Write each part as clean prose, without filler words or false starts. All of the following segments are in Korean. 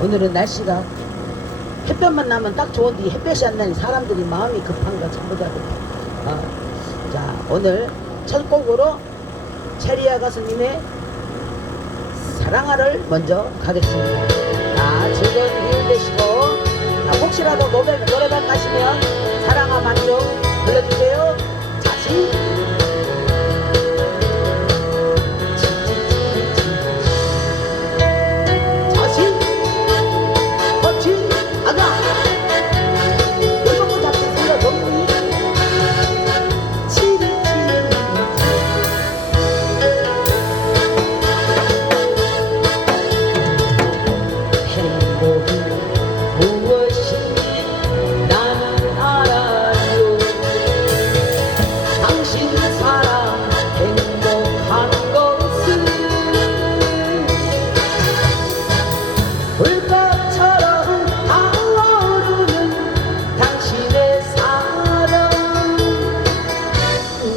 오늘은 날씨가 햇볕만 나면 딱 좋은데 햇볕이 안 나니 사람들이 마음이 급한가 전부 다 급해. 자, 오늘 첫 곡으로 체리아 가수님의 사랑아를 먼저 가겠습니다. 자, 즐거운 휴일 되시고, 자, 혹시라도 노래방 가시면 사랑아 만족 불러주세요. 자신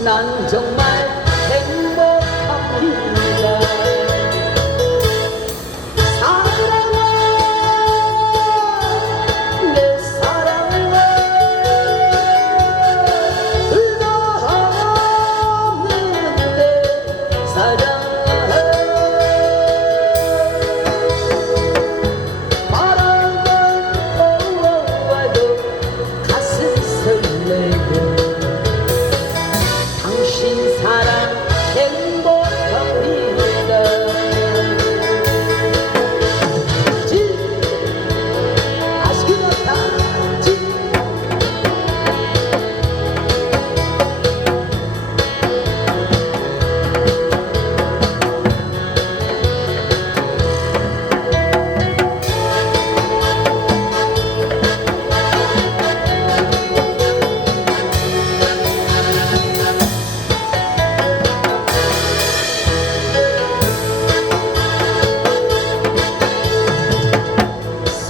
난 정말 행복합니다. 사랑아, 내 사랑아, 둘다 없는 내 사랑아, 바람만 불어와도 가슴 설레고 당신 사랑 행복합니다. 아시겠다.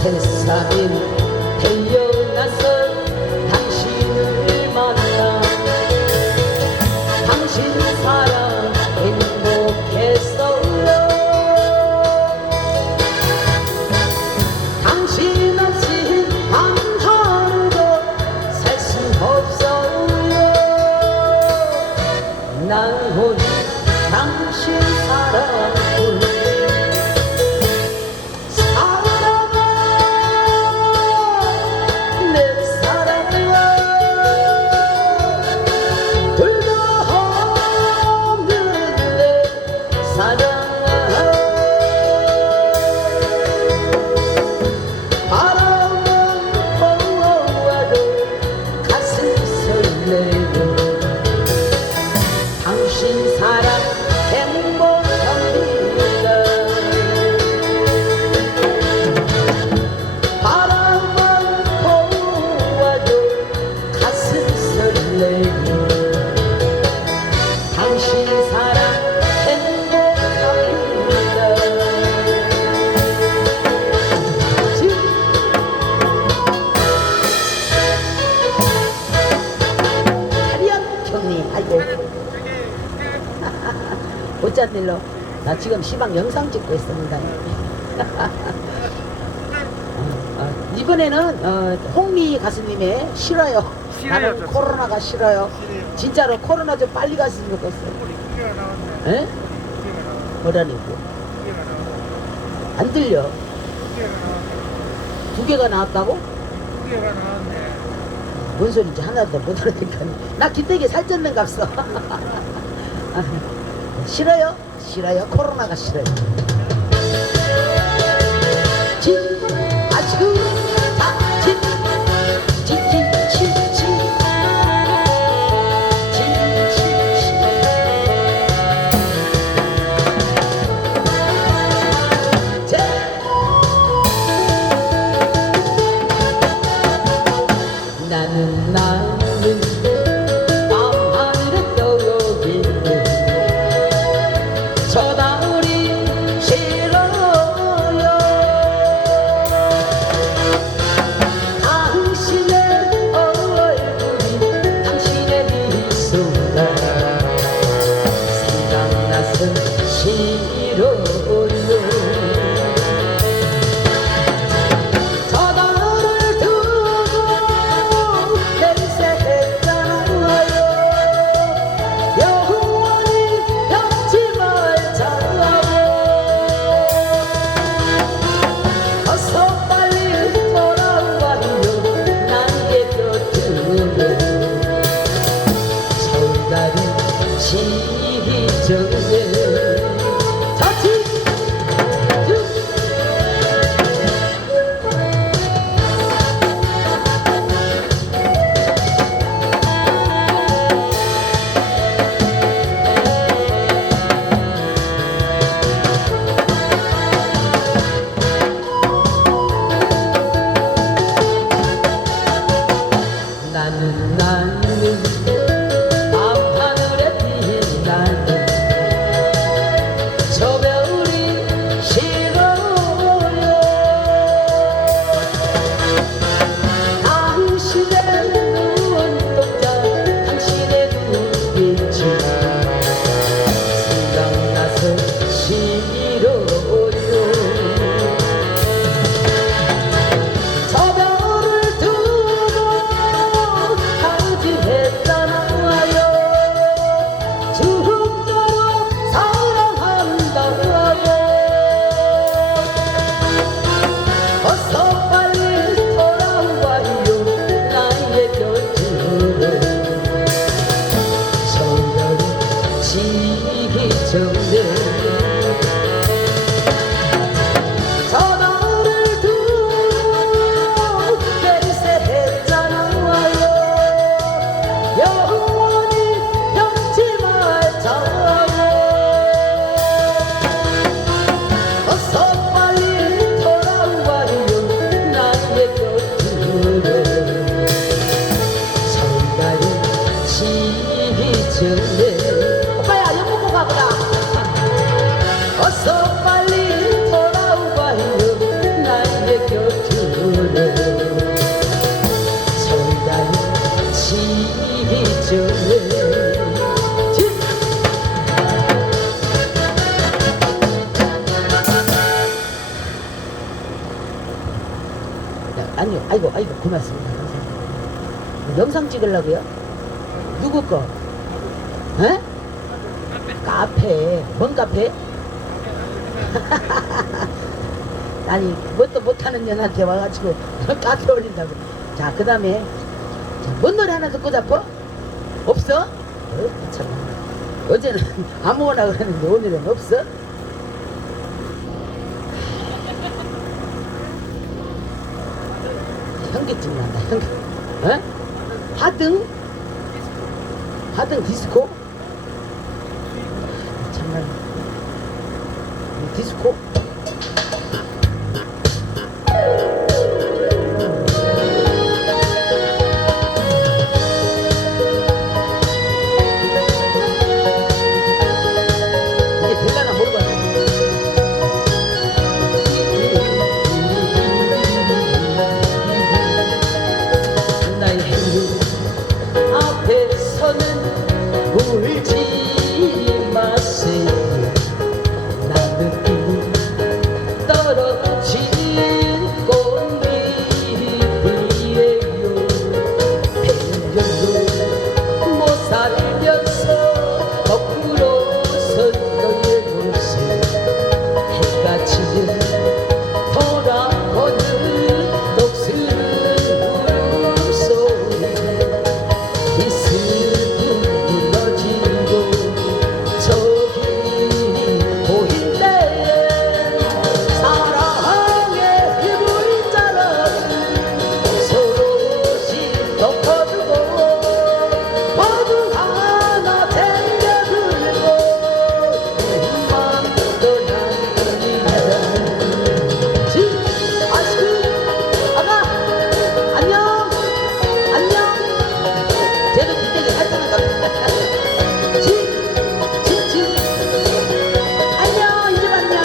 세상에 태어나서 당신을 만나 당신 사랑 행복했어요. 당신 없이 한 하루도 살 수 없어요. 난 오직 당신 사랑뿐. 당신 사랑 행복합니다. 바람만 보아도 가슴 설레고 당신 사랑 행복합니다. 차리아 경리 아이고 못잤 일로 나 지금 시방 영상 찍고 있습니다. 이번에는 홍미 가수님의 싫어요. 나는 코로나가 싫어요. 진짜로 코로나 좀 빨리 갔으면 좋겠어요. 에? 뭐라니고? 안 들려. 두 개가 나왔다고? 두 개가 나왔네. 뭔 소리인지 하나도 못 알아듣니까 나 기대기 살쪘는 값어. 싫어요? 싫어요? 코로나가 싫어요. 아시고 나는 밤하늘에 떠오르는 저 달이 아니요, 아이고, 고맙습니다. 감사합니다. 영상 찍으려고요? 누구 거? 에? 카페. 뭔 카페? 아니, 뭣도 못하는 년한테 와가지고 카페 올린다고. 자, 그 다음에 뭔 노래 하나 듣고 잡어? 없어? 참. 어제는 아무거나 그랬는데 오늘은 없어? 현기증 난다, 현기. 어? 하등? 하등 디스코? 정말 디스코? 이게 될라나 모르겠네. 나의 앞에서는 울지 마세요. 나는 떨어진 꽃잎이에요. 100년도 못 살면서 거꾸로 선 너의 모습 해가 지는 돌아오는 녹슬은 울음소리 이 슬픔 무너지고 저기 보인대 사랑의 힘을 따라 서로씩 덮어주고 모두 하나 챙겨들고 힘만 떠납니다. 지 아이스크림 아가 안녕 안녕 쟤도 뒷대기 살짝만 더 지 안녕 이제 안녕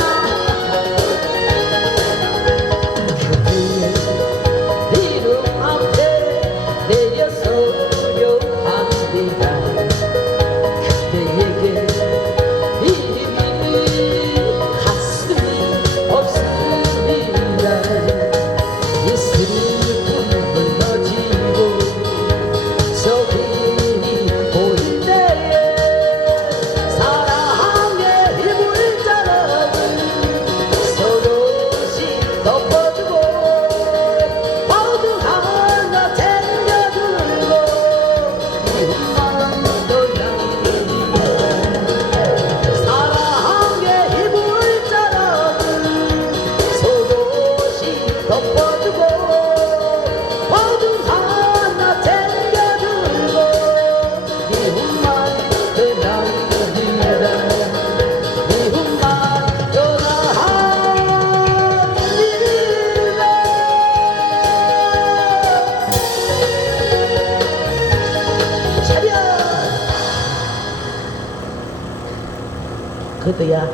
그대의 이름 앞에 내려서려 합니다. 그대에게 이름이 가슴이 없습니다. 이 슬픔 무너지고 저기 보인대 사랑의 힘을 따라 서로씩 덮어주고 모두 하나 챙겨들고 이웃만 떠납니다. 사랑의 힘을 따라 서로씩 덮어주고 모두 하나 챙겨들고 이웃만 떠납니다. 이웃만 떠납니다. 차렷! 그래도 야,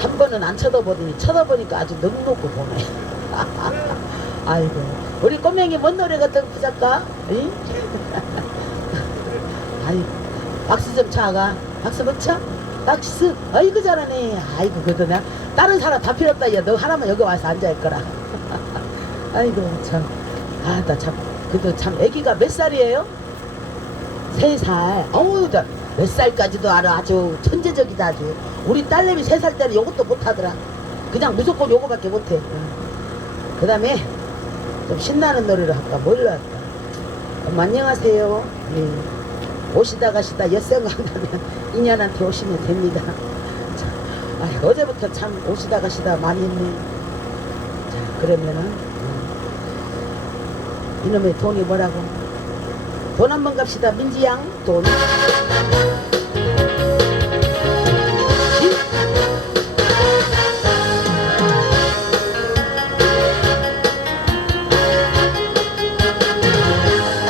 한 번은 안 쳐다보더니 쳐다보니까 아주 넉넉고 보네. 아이고, 우리 꼬맹이 뭔 노래가 더 부작까? 응? 아이고, 박수 좀 쳐가. 박수 못 쳐? 박수. 아이고 잘하네. 아이고 그래도 나 다른 사람 다 필요 없다. 야, 너 하나만 여기 와서 앉아있 거라. 아이고 참. 아, 나 참. 그래도 참 애기가 몇 살이에요? 3살. 어우, 몇 살까지도 알아. 아주 천재적이다 아주. 우리 딸내미 3살 때는 요것도 못하더라. 그냥 무조건 요거밖에 못해. 그 다음에 좀 신나는 노래를 할까? 뭘로 할까? 안녕하세요. 예. 오시다 가시다 엿생각 나면 인연한테 오시면 됩니다. 자, 어제부터 참 오시다 가시다 많이 했네. 자, 그러면은 이놈의 돈이 뭐라고? 돈 한번 갑시다. 민지양 돈.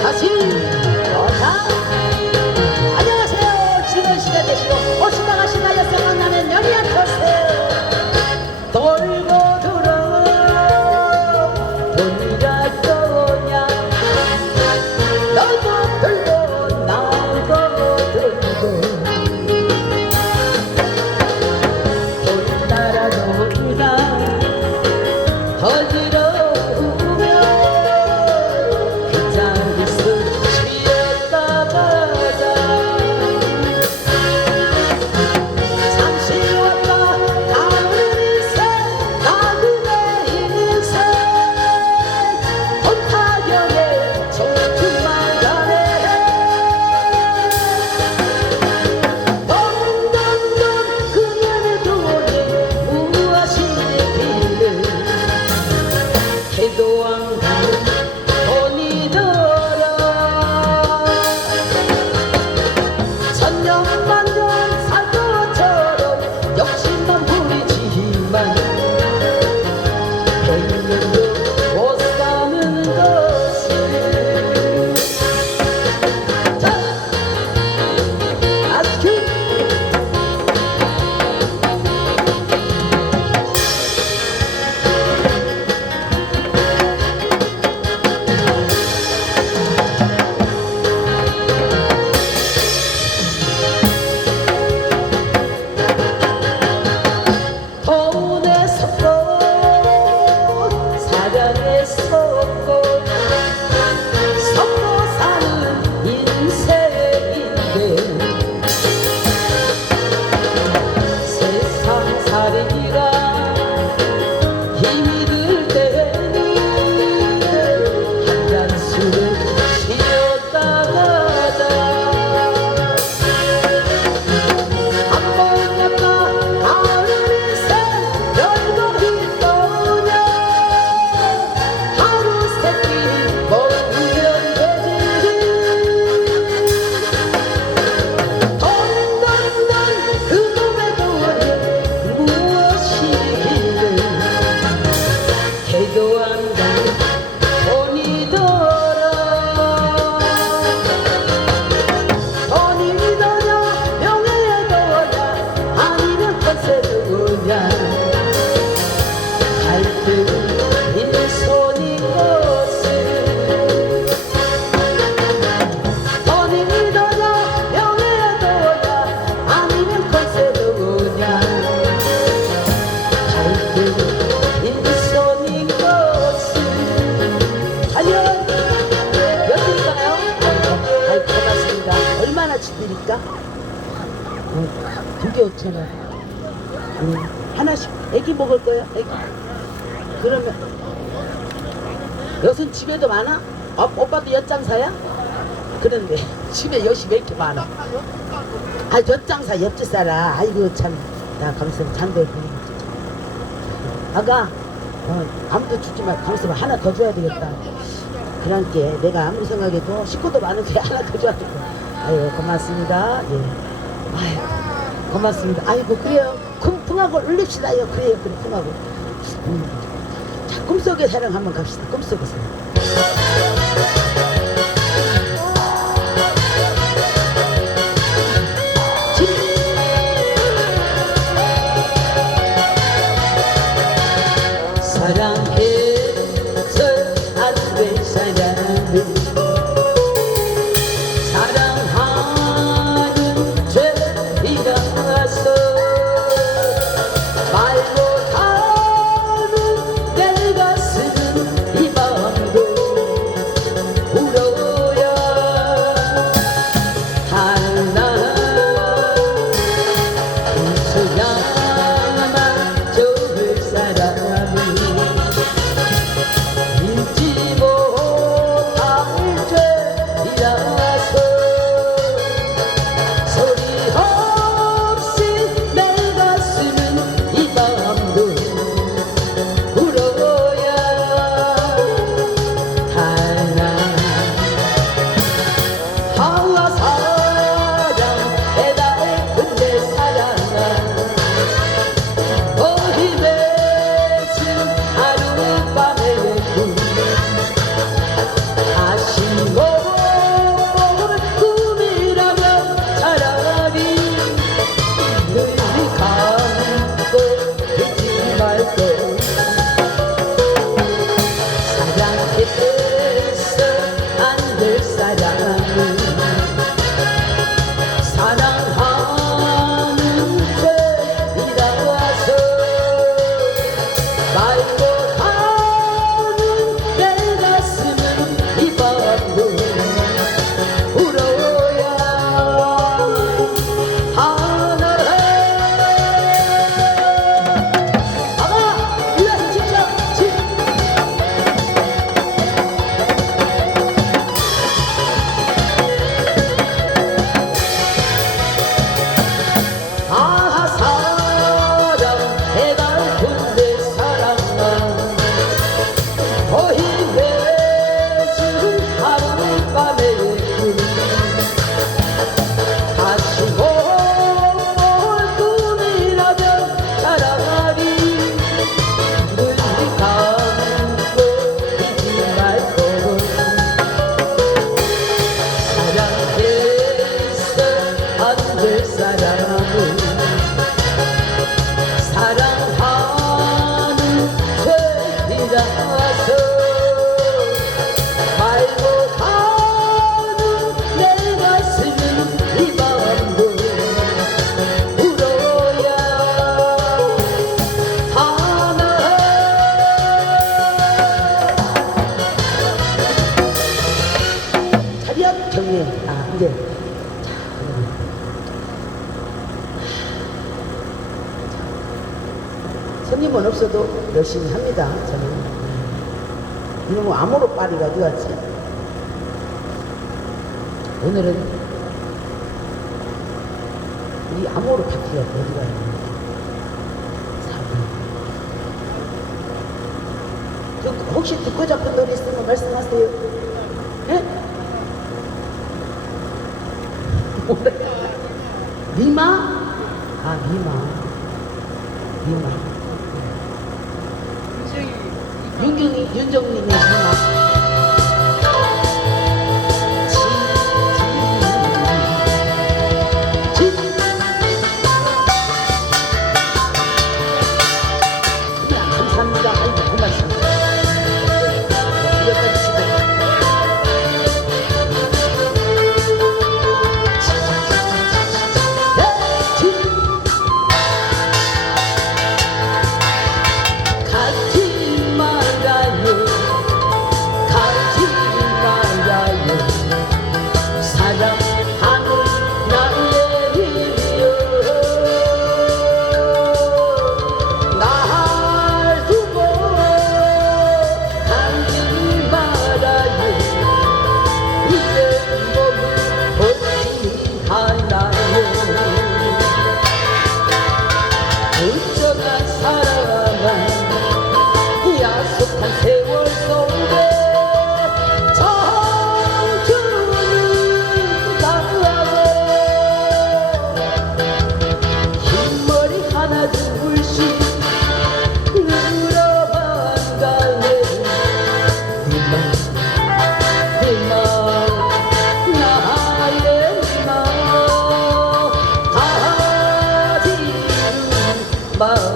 다시 좋다. 안녕하세요. 즐거운 시간 되시고 오시다 가시다 엿생각 나면 연희한테 오세요. 돌고 돌아 돈이라 떠오냐 너도 들고 나도 들고 개도왕 돈이 들어 천년만년 살 것처럼 욕심만 부리지만 백년도 못 사는 것을 자 아스큐 돈에 섰고 사랑에 섰고 섰고 사는 인생인데 세상 살이라 힘이 들 때니 한 잔 술을 쉬었다 가자 한번 갔다 가을 인생 별거 있더냐 하루 세끼 먹으면 되지 돈돈돈 그놈의 돈이 무엇이길래 개도 안 가는 돈이 들어 돈이 더냐 명예에 더냐 아니면 것에 더냐 갈등은 빈손인 것을 돈이 더냐 명예에 더냐 아니면 것에 더냐 갈등은 빈손인 것을 하면 몇 드릴까요? 아이고 고맙습니다. 얼마나 드릴까? 2개 5,000원. 하나씩 애기 먹을 거야 애기. 그러면 여순 집에도 많아? 오빠도 엿장사야? 그런데 집에 엿이 왜 이렇게 많아? 아 엿장사 옆집 살아. 아이고 참나 감성 장도에 보니 아가 아무도 주지 말고 감성 하나 더 줘야 되겠다. 그러니까 내가 아무리 생각해도 식구도 많은데 하나 더 줘야 되겠다. 아유 고맙습니다. 예. 아유 고맙습니다. 아이고 그래요. 풍하고 울립시다요. 그래요 그래 풍하고. 자 꿈속의 사랑 한번 갑시다. 꿈속의 사랑. 사랑해서 안돼 사랑을 사랑하는 죄이라서 말 못하는 내 가슴은 이 마음도 울어야 하나 웃어야만 좋을 사람이 없어도 열심히 합니다. 저는. 이놈의 암호로 파리가 어디 갔지? 오늘은 우리 암호로 파티가 어디 가요? 혹시 듣고 잡은 노래 있으면 말씀하세요. 예? 미마? 아, 미마. 윤정님의 미마. 감사합니다. 아이고, 고맙습니다. 이것까지 치고. 가지 말아요. 가지 말아요. 사랑하는 나의 일이여. 날 두고 가지 말아요. 이제 몸을 벗지 않아요. 멀쩡한 사랑아 약속한 세월 속에 청춘은 가고 흰머리 하나 둘씩 늘어만 가네. 니마 나의 니마 가지는 마음.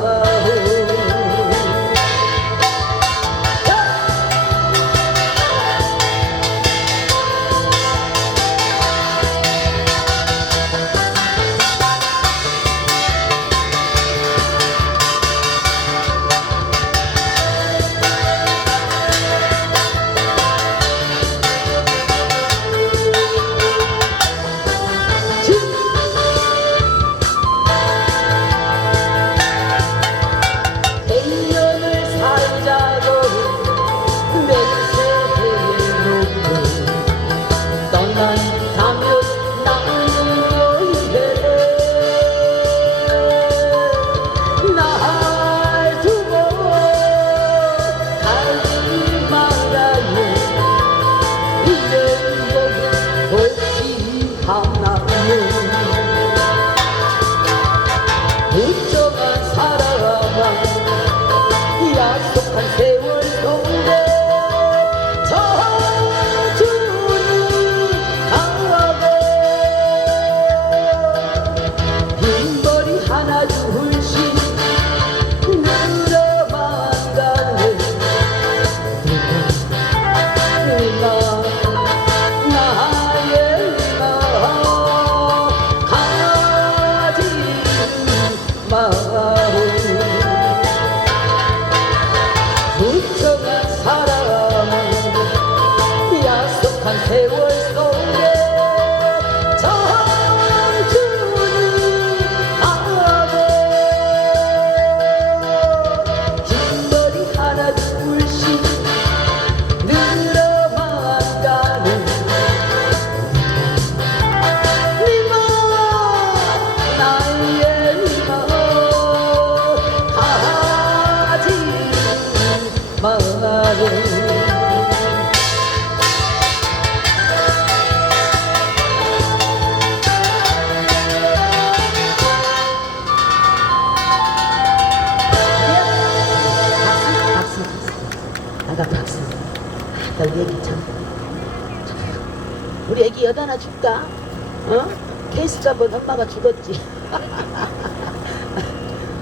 멀쩡한 사랑아 약속한 세월 속에 청춘은 가고 흰머리 하나 둘씩 늘어만 가네. 니마 나의 니마 가지는 마음. 멀쩡한 사랑아 약속한 세월 속에 청춘은 가고 흰머리 하나 둘씩 늘어만 가는 니마 나의 니마 가지는 마음. 박수. 아가 박수. 나 우리 애기 참. 우리 애기 엿 하나 줄까? 어? 케이스 값은 엄마가 죽었지.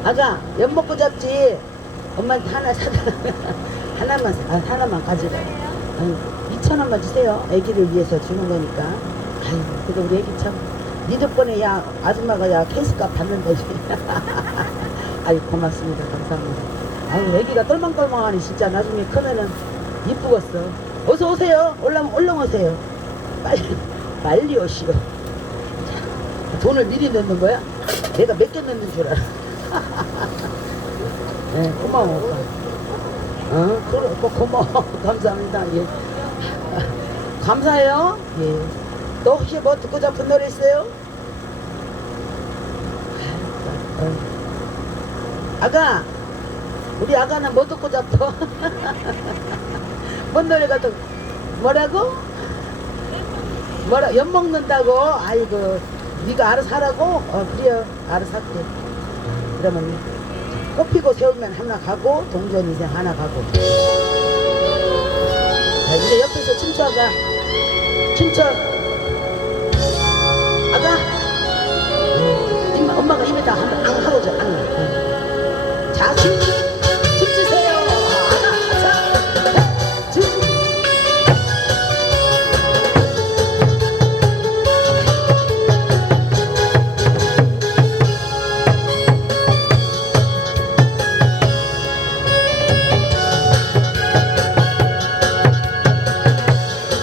아가 엿 먹고 잡지. 엄마한테 하나 사다. 하나만 가지라. 2,000원만 주세요. 애기를 위해서 주는 거니까. 아이고, 그래도 우리 애기 참. 니 덕분에 야 아줌마가 야 케이스 값 받는다. 아이고, 고맙습니다. 감사합니다. 아유, 애기가 똘망똘망하니 진짜 나중에 크면은 이쁘겠어. 어서 오세요. 얼른 오세요. 빨리 오시오. 자, 돈을 미리 넣는 거야? 내가 몇 개 넣는 줄 알아. 네, 고마워 오빠. 그래, 고마워. 감사합니다. 예. 감사해요. 예. 또 혹시 뭐 듣고 싶은 노래 있어요? 아가, 우리 아가는 뭐 듣고 싶어? 뭔 노래가 또 뭐라고? 뭐라 엿 먹는다고? 아이고, 네가 알아서 하라고? 그래요. 알아서 할게. 그러면 꽃피고 세우면 하나 가고 동전 인생 하나 가고. 자, 이제 옆에서 춤춰 아가. 춤춰. 아가. 엄마가 입에다 한번 앙 하고 줘. 앙. 자, 춤추세요. 하나, 자, 춤.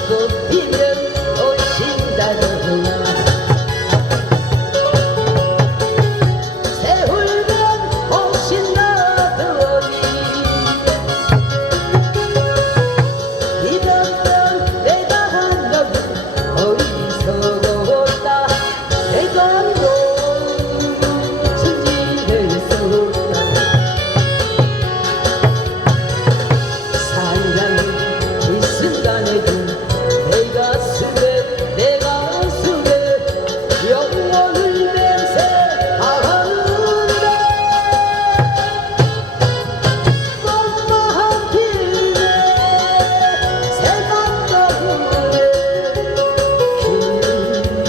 꽃피면 오신다는 세월면 오신다더니 이랬던 내가 한 놈은 어디서 왔다 내가 너 승진했었다 사랑이 이 순간에도 내 가슴에 영원을 맹세하는데 꽃만 피네 새만 떠오르네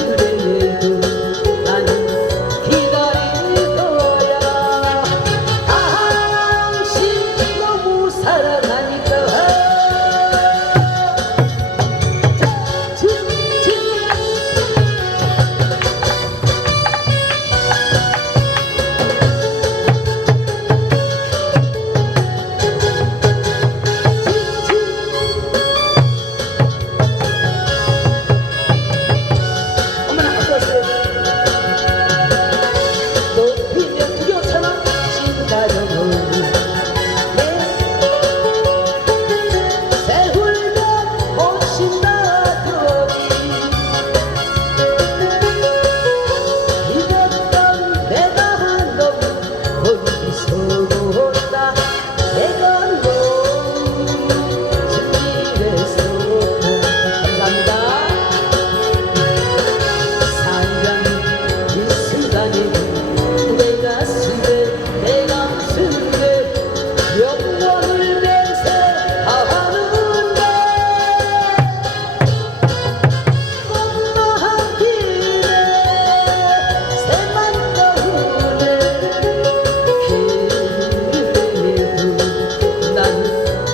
그래도 나는 기다릴 거야 당신 너무 사랑하니까 어머나 어서오세요. 높이면 두려처럼 신다려고 세울면 오신다더니 이랬던 내가 한 놈은 어디서 왔다 내가 너 승리했었다 감사합니다. 사랑 이 순간에 내 가슴에 영원을 맹세하는데 꽃만 피네 새만 떠오르네 그래도 난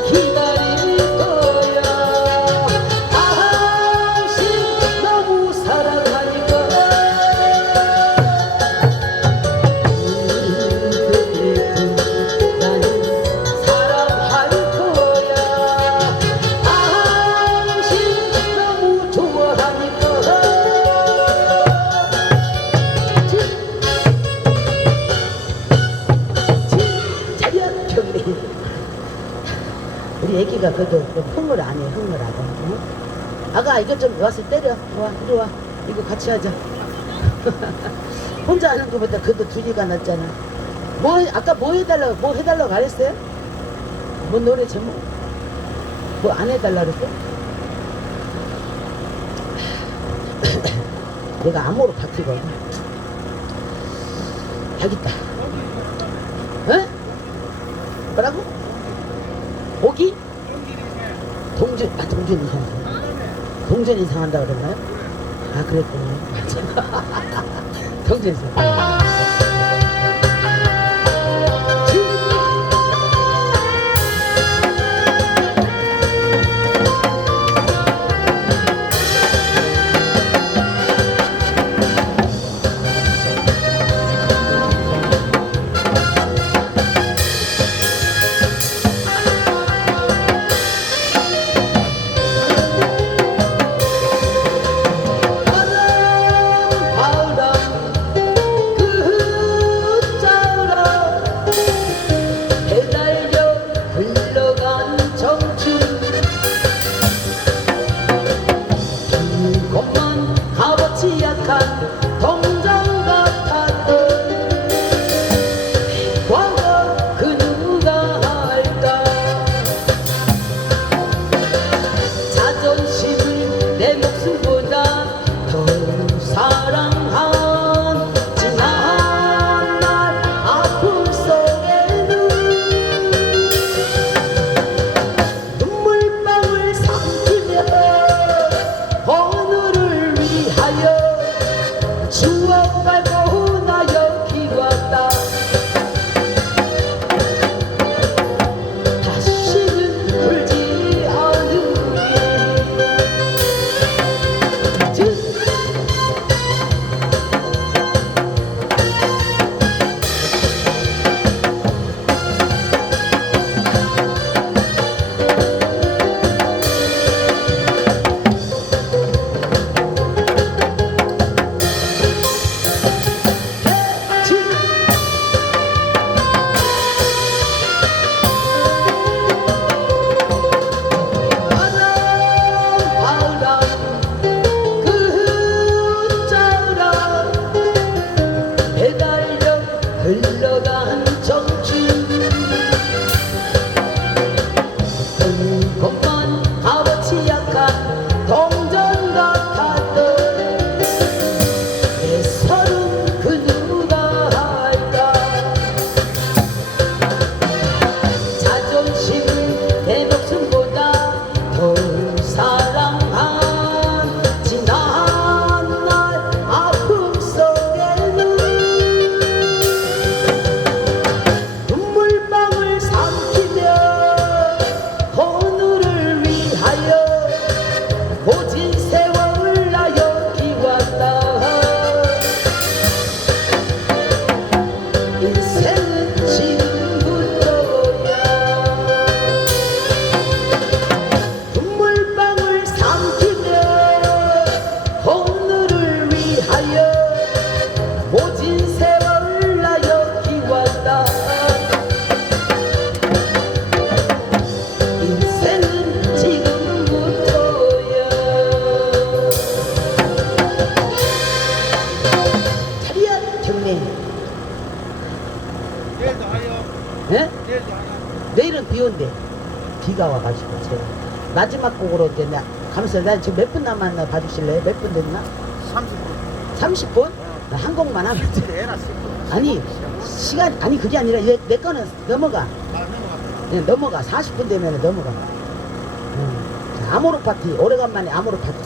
기다릴 거야 당신 너무 사랑하니까 그래도 나는 사랑할 거야 당신 너무 좋아하니까 차렷 경례. 우리 애기가 그래도 좀 흥을 안 해, 흥을하고. 응? 아가, 이거 좀 와서 때려. 와, 이리 와. 이거 같이 하자. 혼자 하는 것보다 그래도 둘이가 낫잖아. 아까 뭐 해달라고 그랬어요? 뭐 노래 제목? 뭐 안 해달라고 그랬어? 내가 암호로 바뀌거든. 알겠다. 에? 뭐라고? 오기? 동전 이상한다. 동전 이상한다 그랬나요? 아, 그랬군요. 동전 이상. 바람 비가 와가지고 제가 마지막 곡으로 이제 나 가면서 나 지금 몇 분 남았나 봐주실래요? 몇 분 됐나? 30분. 30분? 나 한 곡만 하면 돼. 해라 10분. 아니 시간 아니 그게 아니라 내 거는 넘어가. 그냥 넘어가. 40분 되면 넘어가. 자, 아모르 파티 오래간만에 아모르 파티.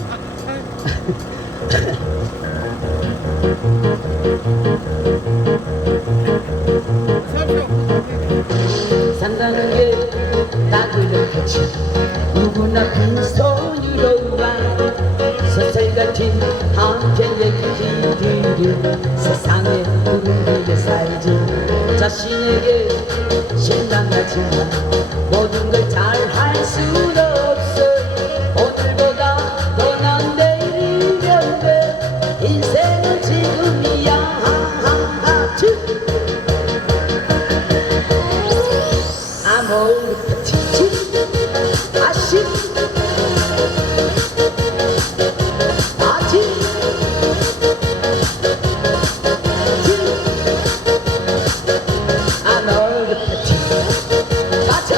산다는 게 나그네 같이 누구나 빈손으로와 서슬 같은 한편 얘기들을 세상에 구름 위에 살지 자신에게 실망하지만 모든 걸 잘 할 수는 없어 오늘보다 더 난 내일이면 돼 인생은 지금이야 아모르 파티 아쉽 파티 아모르 파티 맞춰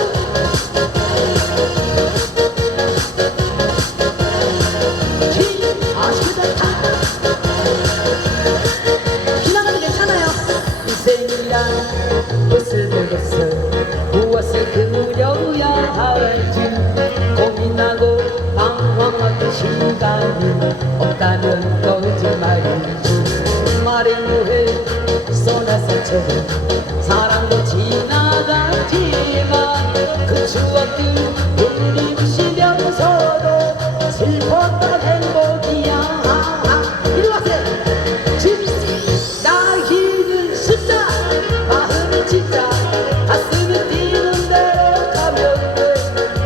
아쉽다 지나가도 괜찮아요 인생이란 옷을 벗어 무엇을 그려야 할지 고민하고 방황하는 시간이 없다면 거짓말이지 말해 뭐해 쏘나서처럼 사랑도 지나갔지만 그 추억들 그리우시면서도 슬펐던 행복이야 이리 와세요 나기는 숫자 마음이 진짜 가슴이 뛰는 대로 가면 돼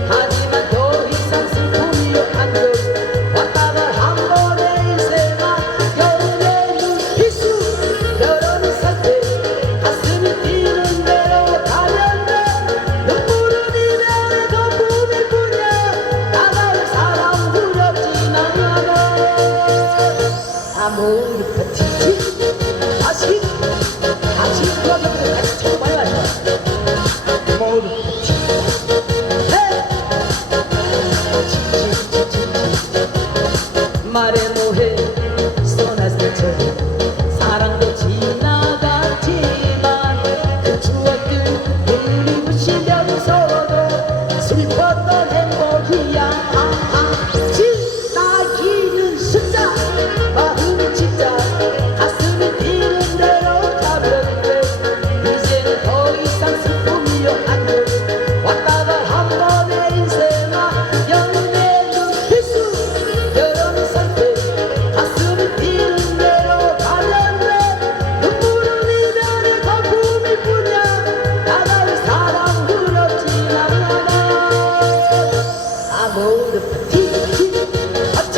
하지만 더 이상 슬픔이 안돼 왔다가 한 번의 인생아 연애는 필수 여러는 상태 가슴이 뛰는 대로 가면 돼 눈물은 이별의 거품일 뿐이야 나갈 사람 두렵진 않아 아모르 파티지 다시 그러기보다 같이 저도 많이 마셔 아모르 파티 말해 뭐해 쏘나서처럼 사랑도 지나갔지만 그 추억들 그리우시면서도 슬펐던 행복이야 지나기는 숫자 마음이 진짜 가슴이 뛰는 대로 가면 돼 이제는 더 이상 슬픔이 안돼 왔다가 한 번의 인생아 연애는 필수 여러는 선택 가슴이 뛰는 대로 가면 돼 눈물은 이별의 거품일 뿐이야 나갈 사람 두렵진 않아 아모르 파티 파티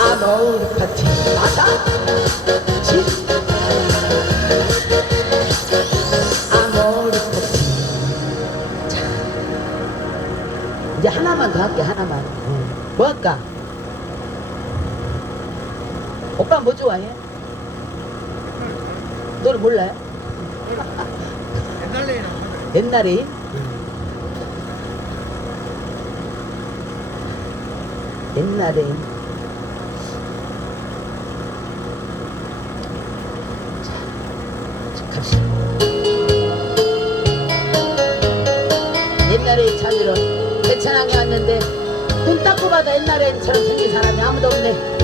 아모르 파티 맞아 아모르 파티 자 이제 하나만 더 할게 하나만 뭐 할까? 오빠 뭐 좋아해? 노래 몰라요? 옛날에 옛날에 자 갑시다 옛날에 찾으러 대천항에 왔는데 눈 닦고 봐도 옛날에처럼 생긴 사람이 아무도 없네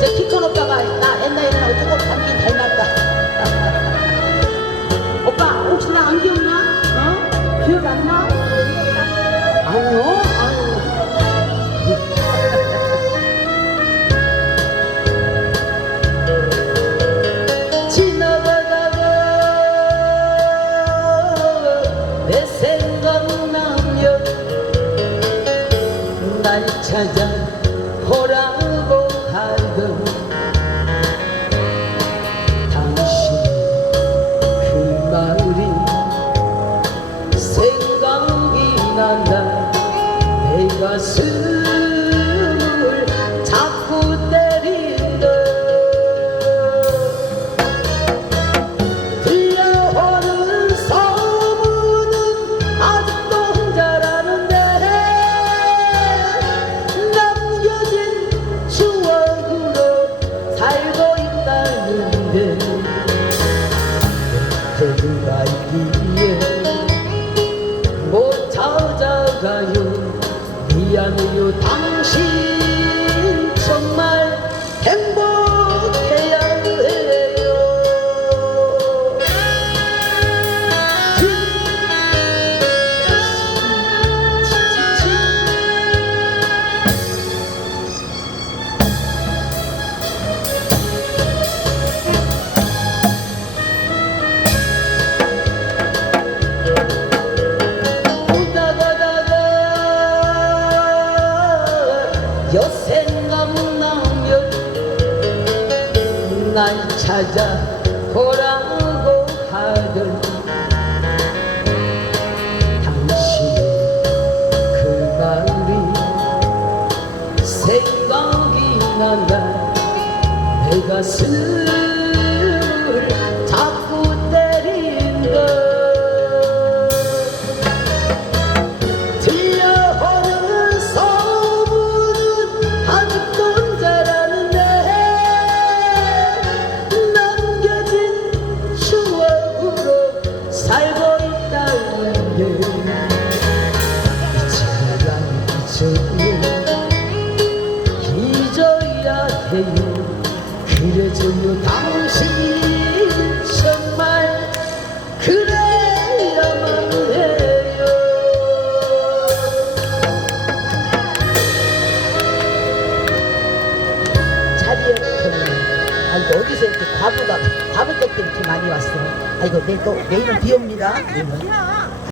저 키 큰 오빠가 나 옛날에는 조금 닮긴 닮았다 오빠 혹시 나 안 기억나? 어? 기억 안 나? 아니요? 아유. 지나가다가 내 생각나면 날 찾아 그대가 있기에 못 찾아가요. 미안해요 당신 정말 행복해야 해요. 생각나면 날 찾아보라고 하던 당신의 그 말이 생각이 난다. 내 가슴을 자꾸 때린다. 들려오는 소문은 아직도 잘하는데 남겨진 추억으로 살고 있다는 게 잊으라 잊어야 해요. 그래줘요 당신 정말 그래야만 해요. 자리에부터는 아이고 어디서 이렇게 과부가 과부떡들이 이렇게 많이 왔어. 아이고 내일은 비 옵니다. 내일은.